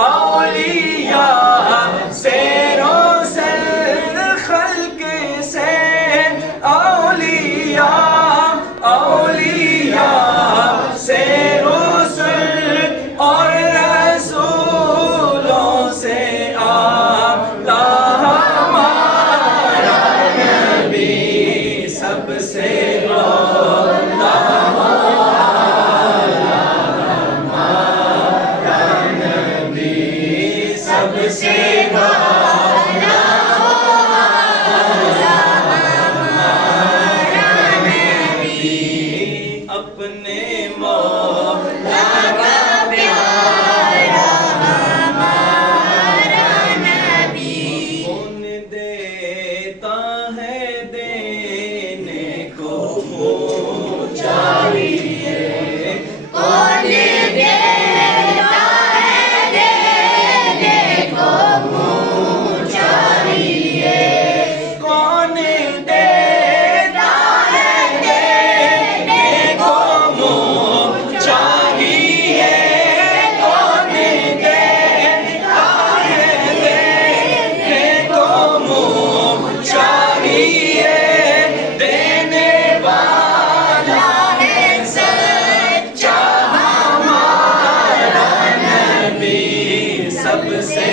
اولیاء سے روشن خلق سے اولیاء سے روشن اور رسولوں سے اعلیٰ ہمارا نبی سب سے اپنے مولا کا پیارا ہمارا نبی کون دیتا ہے دینے کو منہ چاہیے کون دیتا ہے دینے کو منہ چاہیے کون دیتا ہے دینے کو منہ چاہیے کون دیتا ہے دینے کو منہ چاہیے دینے والا ہے سچا ہمارا نبی سب سے